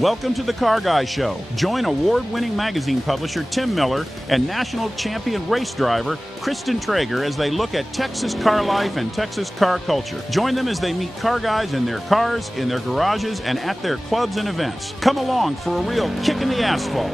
Welcome to the Car Guy Show. Join award-winning magazine publisher Tim Miller and national champion race driver Kristin Traeger as they look at Texas car life and Texas car culture. Join them as they meet car guys in their cars, in their garages, and at their clubs and events. Come along for a real kick in the asphalt.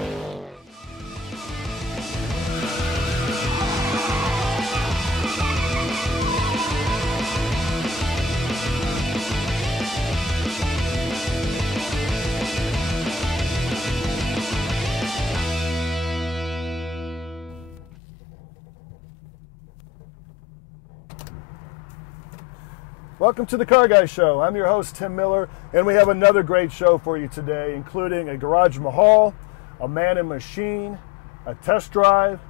Welcome to the Car Guy Show. I'm your host, Tim Miller, and we have another great show for you today, including a garage Mahal, a man and machine, a test drive,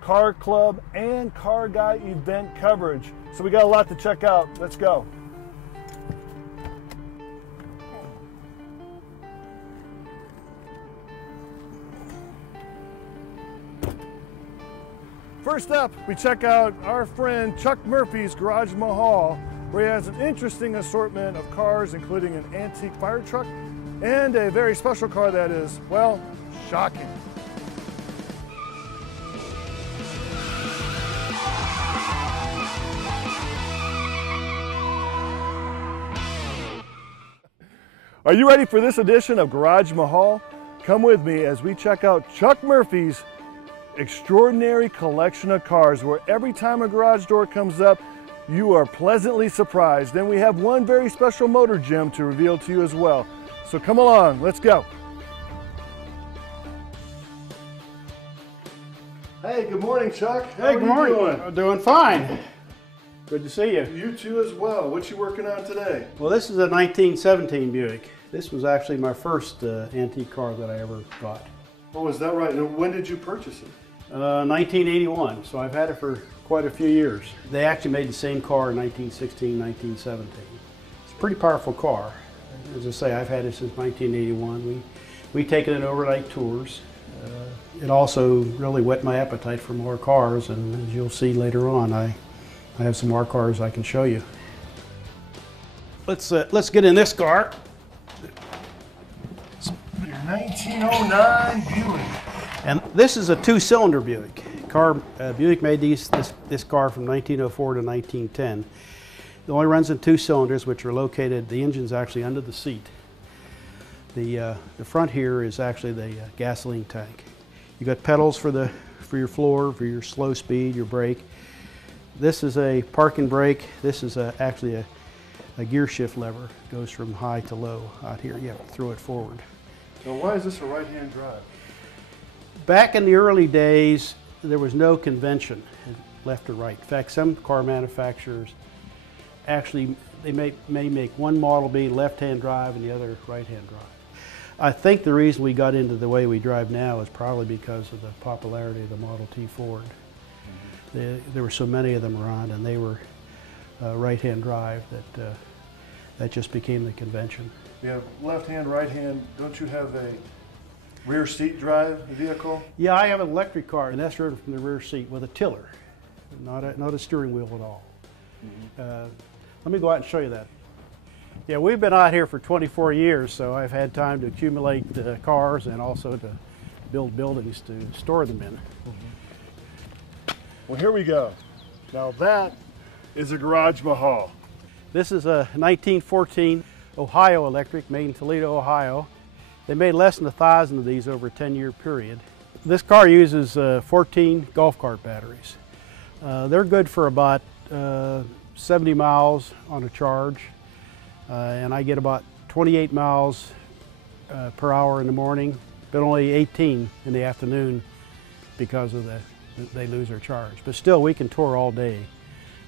car club, and Car Guy event coverage. So we got a lot to check out. Let's go. First up, we check out our friend Chuck Murphy's Garage Mahal, where he has an interesting assortment of cars, including an antique fire truck and a very special car that is, well, shocking. Are you ready for this edition of Garage Mahal? Come with me as we check out Chuck Murphy's extraordinary collection of cars, where every time a garage door comes up, you are pleasantly surprised. Then we have one very special motor gem to reveal to you as well. So come along, let's go. Hey, good morning, Chuck. Hey, good morning. Doing? I'm doing fine. Good to see you. You too as well. What you working on today? Well, this is a 1917 Buick. This was actually my first antique car that I ever bought. Oh, is that right? And when did you purchase it? 1981, so I've had it for quite a few years. They actually made the same car in 1916, 1917. It's a pretty powerful car. As I say, I've had it since 1981. We take it in overnight tours. It also really whet my appetite for more cars, and as you'll see later on, I have some more cars I can show you. Let's get in this car. Your 1909 Buick. And this is a two-cylinder Buick. Buick made this car from 1904 to 1910. It only runs in two cylinders, which are located, the engine's actually under the seat. The front here is actually the gasoline tank. You got pedals for your floor, for your slow speed, your brake. This is a parking brake. This is actually a gear shift lever. It goes from high to low out here. You have to throw it forward. So why is this a right-hand drive? Back in the early days, there was no convention, left or right. In fact, some car manufacturers actually, they may make one Model B left-hand drive and the other right-hand drive. I think the reason we got into the way we drive now is probably because of the popularity of the Model T Ford. There were so many of them around, and they were right-hand drive that just became the convention. You have left-hand, right-hand. Don't you have a rear seat drive vehicle? Yeah, I have an electric car, and that's driven from the rear seat with a tiller, not a steering wheel at all. Let me go out and show you that. Yeah, we've been out here for 24 years, so I've had time to accumulate cars and also to build buildings to store them in. Well, here we go. Now that is a Garage Mahal. This is a 1914 Ohio electric, made in Toledo, Ohio. They made less than 1,000 of these over a 10-year period. This car uses 14 golf cart batteries. They're good for about 70 miles on a charge, and I get about 28 miles per hour in the morning, but only 18 in the afternoon because of they lose their charge. But still, we can tour all day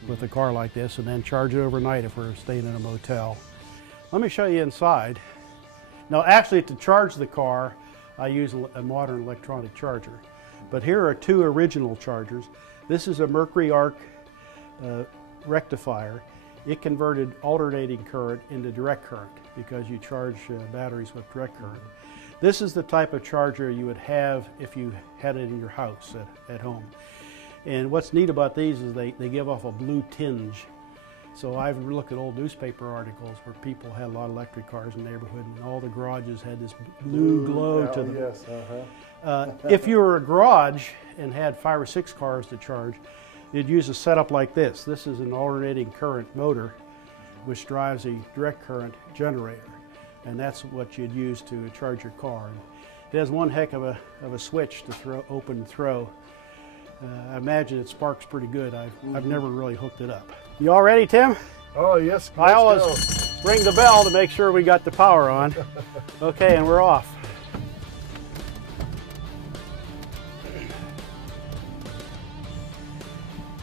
with a car like this and then charge it overnight if we're staying in a motel. Let me show you inside. Now, actually, to charge the car, I use a modern electronic charger. But here are two original chargers. This is a mercury arc rectifier. It converted alternating current into direct current because you charge batteries with direct current. This is the type of charger you would have if you had it in your house at home. And what's neat about these is they give off a blue tinge. So I've looked at old newspaper articles where people had a lot of electric cars in the neighborhood, and all the garages had this blue glow to them. Yes, If you were a garage and had 5 or 6 cars to charge, you'd use a setup like this. This is an alternating current motor which drives a direct current generator, and that's what you'd use to charge your car. It has one heck of a switch to open and throw. I imagine it sparks pretty good. I've never really hooked it up. You all ready, Tim? Oh, yes. I always ring the bell to make sure we got the power on. Okay, and we're off.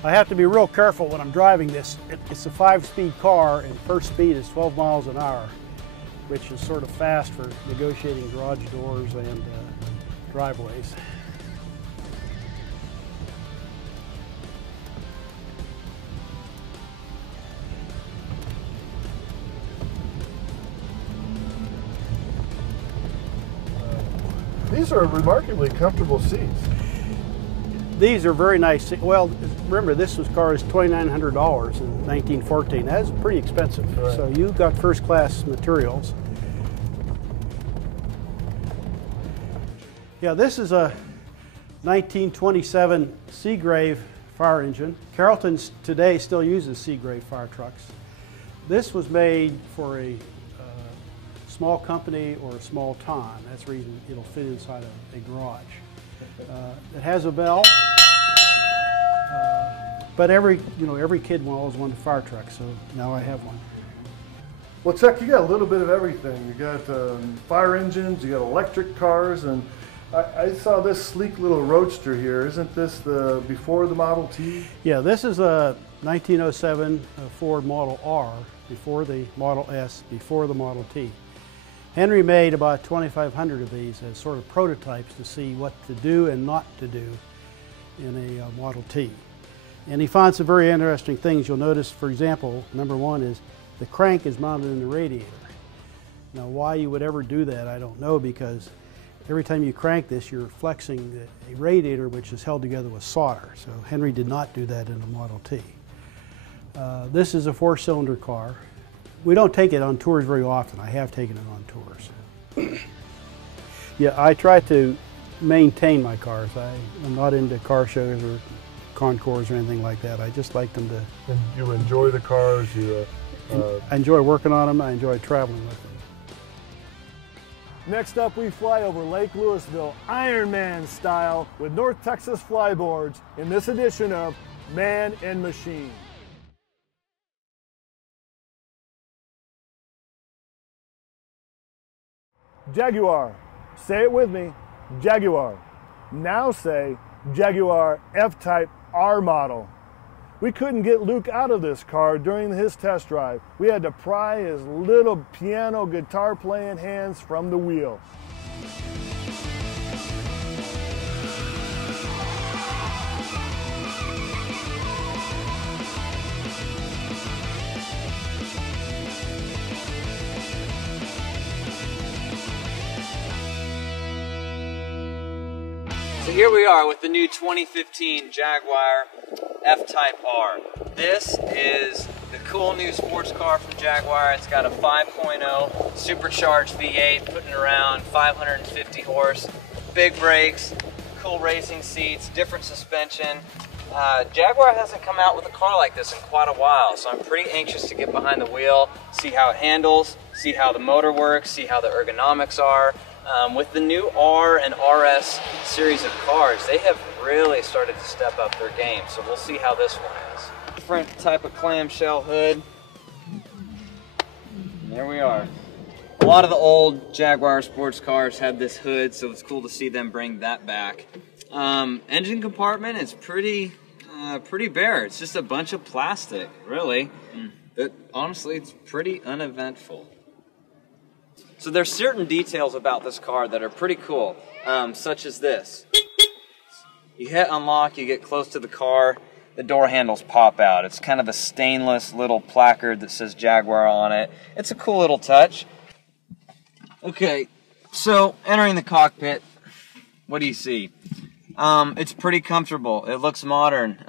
I have to be real careful when I'm driving this. It's a 5-speed car, and first speed is 12 miles an hour, which is sort of fast for negotiating garage doors and driveways. These are remarkably comfortable seats. These are very nice. Well, remember, this car is $2,900 in 1914. That's pretty expensive. Right. So you've got first-class materials. Yeah, this is a 1927 Seagrave fire engine. Carrollton today still uses Seagrave fire trucks. This was made for a small company or a small town. That's the reason it'll fit inside a garage. It has a bell, but every kid always wanted a fire truck, so now I have one. Well, Chuck, you got a little bit of everything. You got fire engines, you got electric cars, and I saw this sleek little roadster here. Isn't this before the Model T? Yeah, this is a 1907 Ford Model R, before the Model S, before the Model T. Henry made about 2,500 of these as sort of prototypes to see what to do and not to do in a Model T. And he found some very interesting things. You'll notice, for example, number one is the crank is mounted in the radiator. Now, why you would ever do that, I don't know, because every time you crank this, you're flexing a radiator which is held together with solder. So Henry did not do that in a Model T. This is a 4-cylinder car. We don't take it on tours very often. I have taken it on tours. Yeah, I try to maintain my cars. I'm not into car shows or concours or anything like that. I just like them to... And you enjoy the cars? I enjoy working on them. I enjoy traveling with them. Next up, we fly over Lake Louisville, Iron Man style, with North Texas Flyboards in this edition of Man and Machine. Jaguar. Say it with me. Jaguar. Now say Jaguar F-Type R model. We couldn't get Luke out of this car during his test drive. We had to pry his little piano guitar playing hands from the wheel. So here we are with the new 2015 Jaguar F-Type R. This is the cool new sports car from Jaguar. It's got a 5.0 supercharged V8 putting around 550 horse, big brakes, cool racing seats, different suspension. Jaguar hasn't come out with a car like this in quite a while, so I'm pretty anxious to get behind the wheel, see how it handles, see how the motor works, see how the ergonomics are. With the new R and RS series of cars, they have really started to step up their game, so we'll see how this one is. Different type of clamshell hood. And there we are. A lot of the old Jaguar sports cars had this hood, so it's cool to see them bring that back. Engine compartment is pretty bare. It's just a bunch of plastic, really. But honestly, it's pretty uneventful. So there's certain details about this car that are pretty cool, such as this. You hit unlock, you get close to the car, the door handles pop out. It's kind of a stainless little placard that says Jaguar on it. It's a cool little touch. Okay, so entering the cockpit, what do you see? It's pretty comfortable. It looks modern.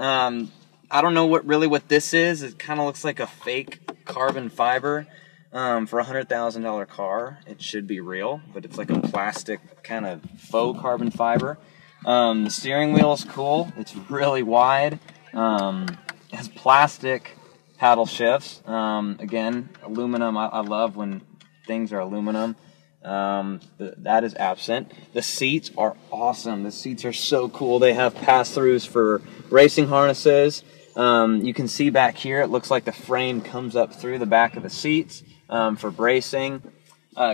I don't know what this is. It kind of looks like a fake carbon fiber. For a $100,000 car, it should be real, but it's like a plastic kind of faux carbon fiber. The steering wheel is cool. It's really wide. It has plastic paddle shifts. Again, aluminum. I love when things are aluminum. That is absent. The seats are awesome. The seats are so cool. They have pass-throughs for racing harnesses. You can see back here, it looks like the frame comes up through the back of the seats. For bracing.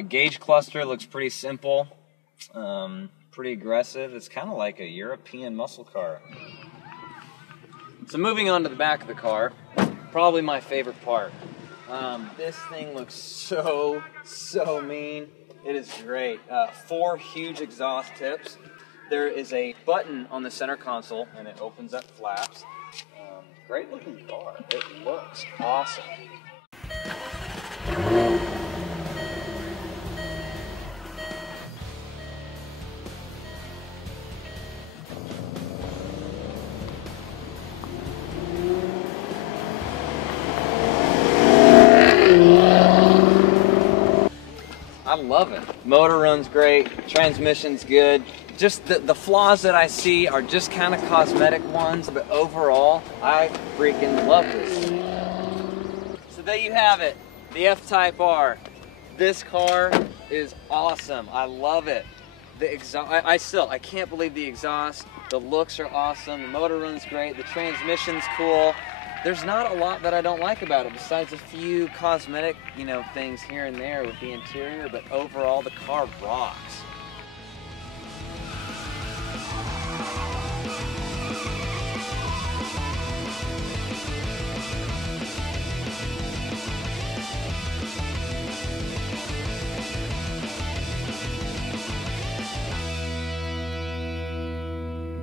Gauge cluster looks pretty simple, pretty aggressive. It's kind of like a European muscle car. So moving on to the back of the car, probably my favorite part. This thing looks so mean. It is great. 4 huge exhaust tips. There is a button on the center console and it opens up flaps. Great looking car. It looks awesome. I love it. Motor runs great, transmission's good. Just the flaws that I see are just kind of cosmetic ones, but overall, I freaking love this. So there you have it, the F-Type R. This car is awesome. I love it. The exhaust, I can't believe the exhaust. The looks are awesome. The motor runs great. The transmission's cool. There's not a lot that I don't like about it besides a few cosmetic, things here and there with the interior, but overall the car rocks.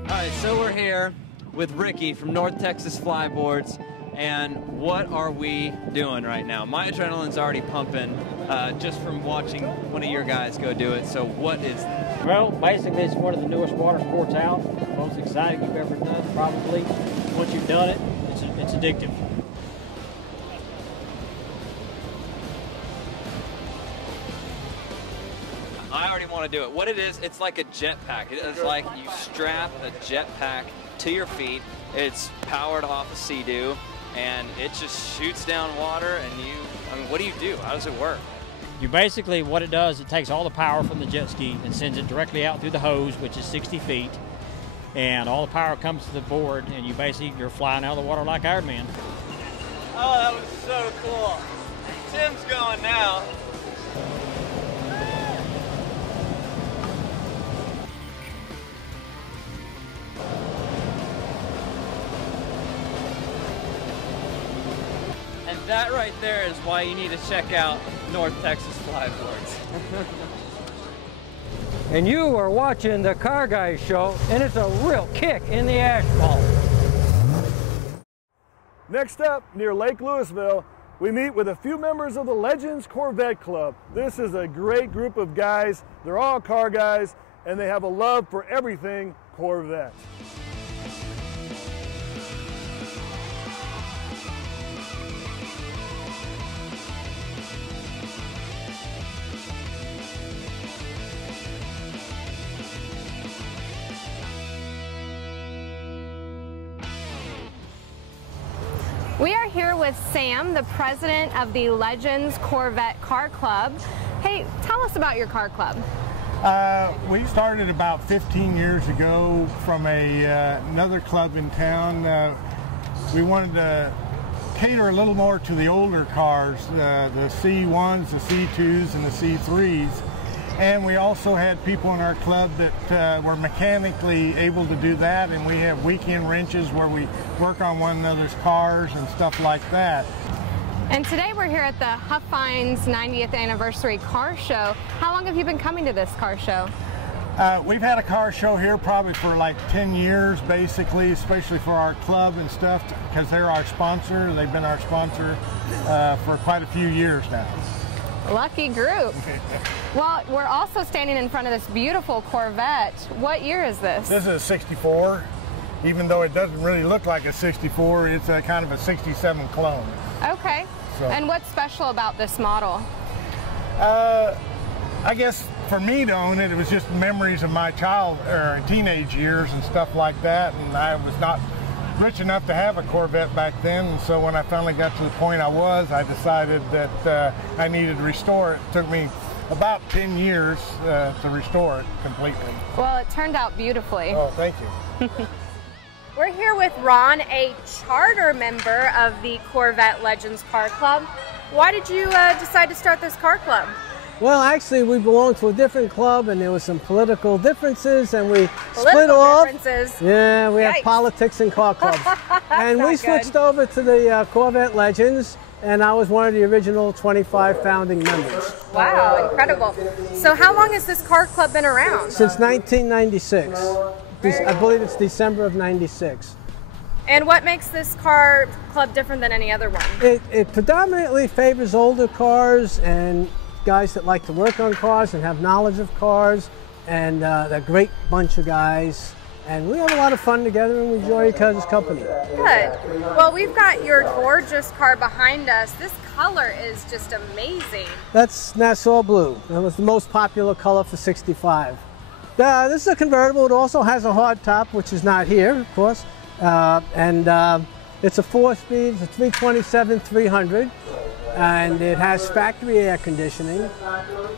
Alright, so we're here with Ricky from North Texas Flyboards, and what are we doing right now? My adrenaline's already pumping just from watching one of your guys go do it, so what is this? Well, basically it's one of the newest water sports out, most exciting you've ever done probably. Once you've done it, it's addictive. I already want to do it. What it is, it's like a jetpack. It is like you strap a jetpack to your feet. It's powered off of Sea-Doo, and it just shoots down water, and what do you do? How does it work? You basically, what it does, it takes all the power from the jet ski and sends it directly out through the hose, which is 60 feet, and all the power comes to the board, and you're flying out of the water like Iron Man. Oh, that was so cool. Tim's going now. And that right there is why you need to check out North Texas Flyboards. And you are watching the Car Guys Show, and it's a real kick in the asphalt. Next up, near Lake Louisville, we meet with a few members of the Legends Corvette Club. This is a great group of guys. They're all car guys, and they have a love for everything Corvette. We are here with Sam, the president of the Legends Corvette Car Club. Hey, tell us about your car club. We started about 15 years ago from another club in town. We wanted to cater a little more to the older cars, the C1s, the C2s, and the C3s. And we also had people in our club that were mechanically able to do that, and we have weekend wrenches where we work on one another's cars and stuff like that. And today we're here at the Huffines 90th Anniversary Car Show. How long have you been coming to this car show? We've had a car show here probably for like 10 years, basically, especially for our club and stuff, because they're our sponsor. They've been our sponsor for quite a few years now. Lucky group. Well, we're also standing in front of this beautiful Corvette. What year is this? This is a 64. even though it doesn't really look like a 64, it's a kind of a 67 clone. Okay. So, and what's special about this model? I guess for me to own it, it was just memories of my teenage years and stuff like that, and I was not rich enough to have a Corvette back then, and so when I finally got to the point I decided that I needed to restore it. It took me about 10 years to restore it completely. Well, it turned out beautifully. Oh, thank you. We're here with Ron, a charter member of the Corvette Legends Car Club. Why did you decide to start this car club? Well, actually, we belong to a different club, and there were some political differences, and we split off. Differences. Yeah, we Yikes. have politics in car clubs. And we switched over to the Corvette Legends, and I was one of the original 25 founding members. Wow, incredible. So how long has this car club been around? Since 1996. I believe it's December of 96. And what makes this car club different than any other one? It predominantly favors older cars and guys that like to work on cars and have knowledge of cars, and they're a great bunch of guys, and we have a lot of fun together and we enjoy each other's company. Good. Well, we've got your gorgeous car behind us. This color is just amazing. That's Nassau Blue. That was the most popular color for 65. This is a convertible. It also has a hard top, which is not here, of course, and it's a 4-speed, it's a 327 300. And it has factory air conditioning,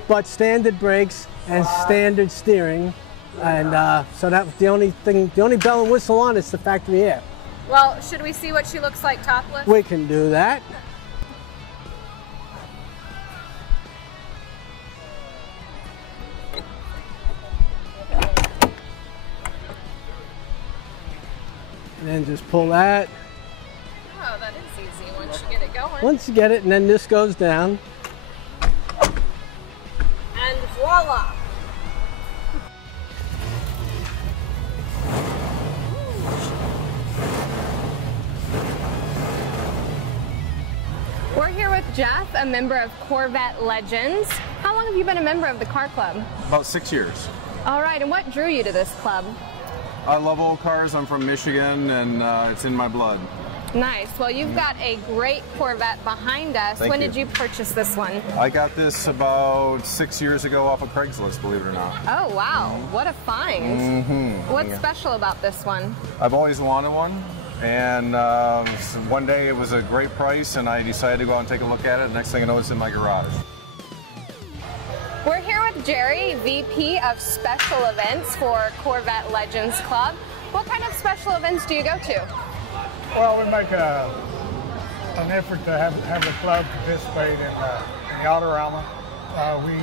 but standard brakes and standard steering, and so that was the only thing, the only bell and whistle on is the factory air. Well, should we see what she looks like topless? We can do that. And then just pull that. Oh, that is easy once you get it going. Once you get it, and then this goes down. And voila! We're here with Jeff, a member of Corvette Legends. How long have you been a member of the car club? About 6 years. All right, and what drew you to this club? I love old cars. I'm from Michigan, and it's in my blood. Nice. Well, you've got a great Corvette behind us. Thank when you. did you purchase this one? I got this about 6 years ago off of Craigslist, believe it or not. Oh, wow. What a find. What's special about this one? I've always wanted one, and so one day it was a great price, and I decided to go out and take a look at it. Next thing I know, it's in my garage. We're here with Jerry, VP of Special Events for Corvette Legends Club. What kind of special events do you go to? Well, we make an effort to have the club participate in the Autorama. We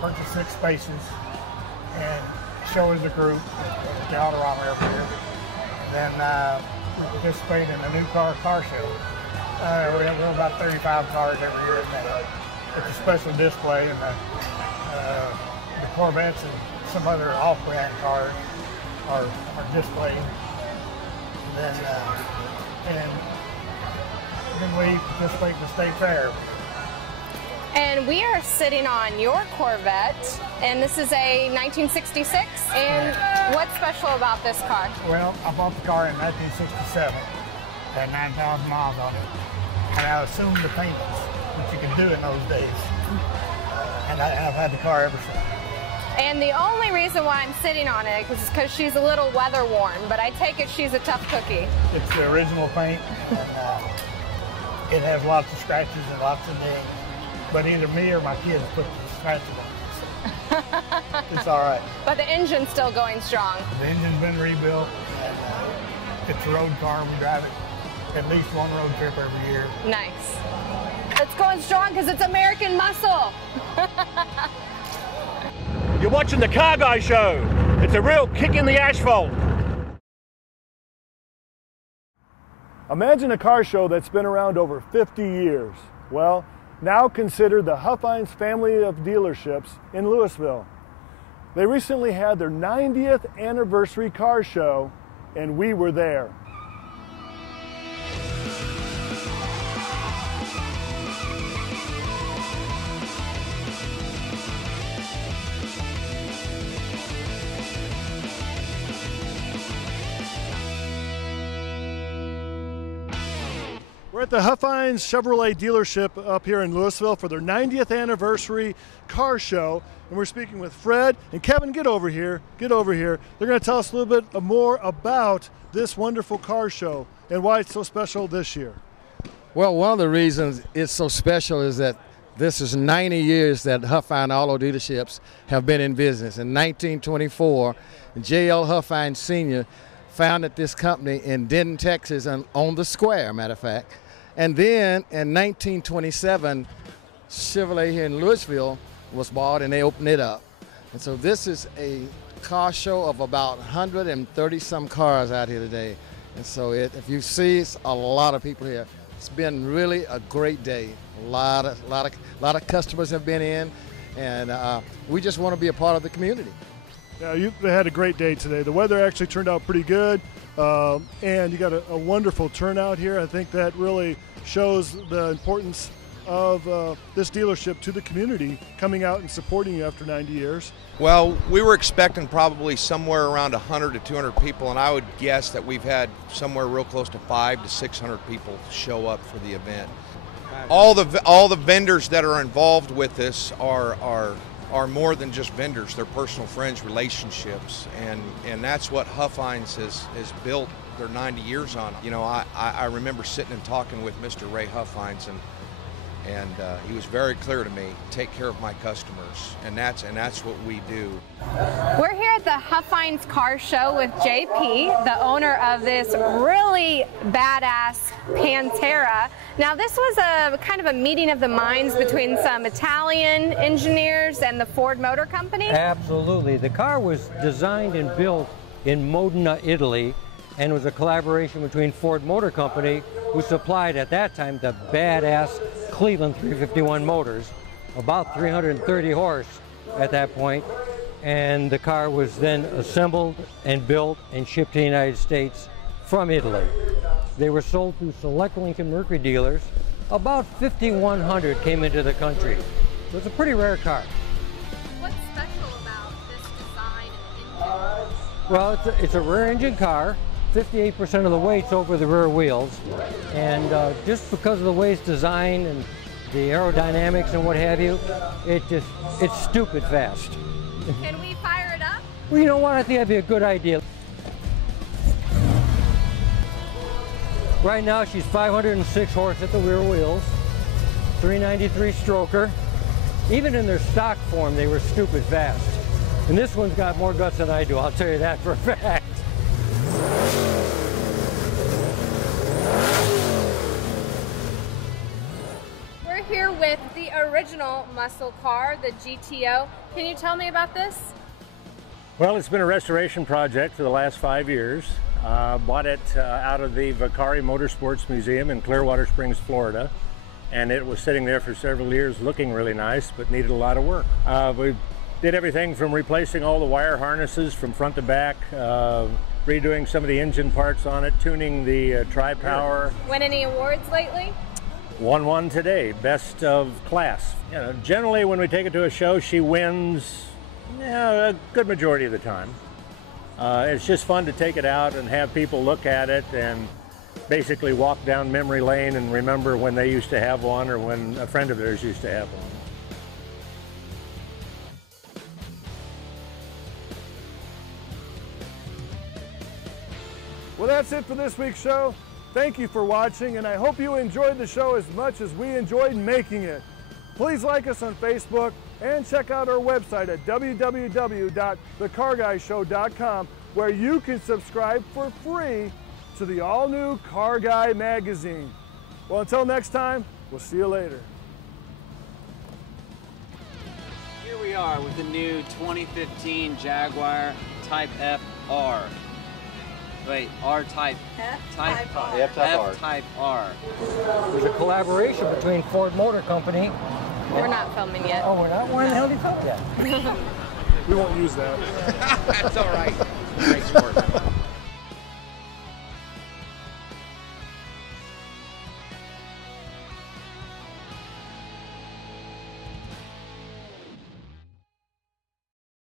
purchase 6 spaces and show as a group at the Autorama every year. And then we participate in a new car show. We have about 35 cars every year, and it's a special display, and the Corvettes and some other off-brand cars are displayed. And then we participate in the state fair. And we are sitting on your Corvette, and this is a 1966. And what's special about this car? Well, I bought the car in 1967. Had 9,000 miles on it. And I assumed the payments, which you could do in those days. And I've had the car ever since. And the only reason why I'm sitting on it is because she's a little weather worn, but I take it she's a tough cookie. It's the original paint, and it has lots of scratches and lots of dings. But either me or my kids put the scratches on it, so it's all right. But the engine's still going strong. The engine's been rebuilt, and it's a road car. We drive it at least one road trip every year. Nice. It's going strong because it's American muscle. You're watching the Car Guy Show. It's a real kick in the asphalt. Imagine a car show that's been around over 50 years. Well, now consider the Huffines family of dealerships in Louisville. They recently had their 90th anniversary car show, and we were there. We're at the Huffines Chevrolet dealership up here in Louisville for their 90th anniversary car show. And we're speaking with Fred and Kevin. Get over here. Get over here. They're going to tell us a little bit more about this wonderful car show and why it's so special this year. Well, one of the reasons it's so special is that this is 90 years that Huffine auto dealerships have been in business. In 1924, J.L. Huffine Sr. founded this company in Denton, Texas, on the square, matter of fact. And then in 1927, Chevrolet here in Louisville was bought and they opened it up. And so this is a car show of about 130 some cars out here today. And so if you see, it's a lot of people here. It's been really a great day. A lot of customers have been in, and we just want to be a part of the community. Yeah, you had a great day today. The weather actually turned out pretty good, and you got a wonderful turnout here. I think that really shows the importance of this dealership to the community, coming out and supporting you after 90 years. Well, we were expecting probably somewhere around 100 to 200 people, and I would guess that we've had somewhere real close to 500 to 600 people show up for the event. All the vendors that are involved with this are more than just vendors. They're personal friends, relationships, and that's what Huffines has built their 90 years on. You know, I remember sitting and talking with Mr. Ray Huffines, and he was very clear to me, take care of my customers, and that's what we do. We're here at the Huffines Car Show with JP, the owner of this really badass Pantera. Now this was a kind of a meeting of the minds between some Italian engineers and the Ford Motor Company? Absolutely. The car was designed and built in Modena, Italy, and was a collaboration between Ford Motor Company, who supplied at that time the badass Cleveland 351 motors, about 330 horse at that point, and the car was then assembled and built and shipped to the United States from Italy. They were sold through select Lincoln Mercury dealers. About 5,100 came into the country. So it's a pretty rare car. What's special about this design and engine? Well, it's a rear engine car. 58% of the weight's over the rear wheels, and just because of the way it's designed and the aerodynamics and what have you, it's stupid fast. Can we fire it up? Well, you know what? I think that'd be a good idea. Right now, she's 506 horse at the rear wheels, 393 stroker. Even in their stock form, they were stupid fast. And this one's got more guts than I do, I'll tell you that for a fact. We're here with the original muscle car, the GTO. Can you tell me about this? Well, it's been a restoration project for the last 5 years. Bought it out of the Vicari Motorsports Museum in Clearwater Springs, Florida. And it was sitting there for several years looking really nice, but needed a lot of work. We did everything from replacing all the wire harnesses from front to back, redoing some of the engine parts on it, tuning the tri-power. Win any awards lately? Won one today, best of class. You know, generally when we take it to a show, she wins a good majority of the time. It's just fun to take it out and have people look at it and basically walk down memory lane and remember when they used to have one or when a friend of theirs used to have one. Well, that's it for this week's show. Thank you for watching, and I hope you enjoyed the show as much as we enjoyed making it. Please like us on Facebook and check out our website at www.thecarguyshow.com, where you can subscribe for free to the all-new Car Guy magazine. Well, until next time, we'll see you later. Here we are with the new 2015 Jaguar Type R. Wait, R-Type. F-Type R. F-Type R. It was a collaboration between Ford Motor Company. We're not filming yet. Oh, we're not? Why the hell did you film yet? We won't use that. That's all right. Thanks, Mark.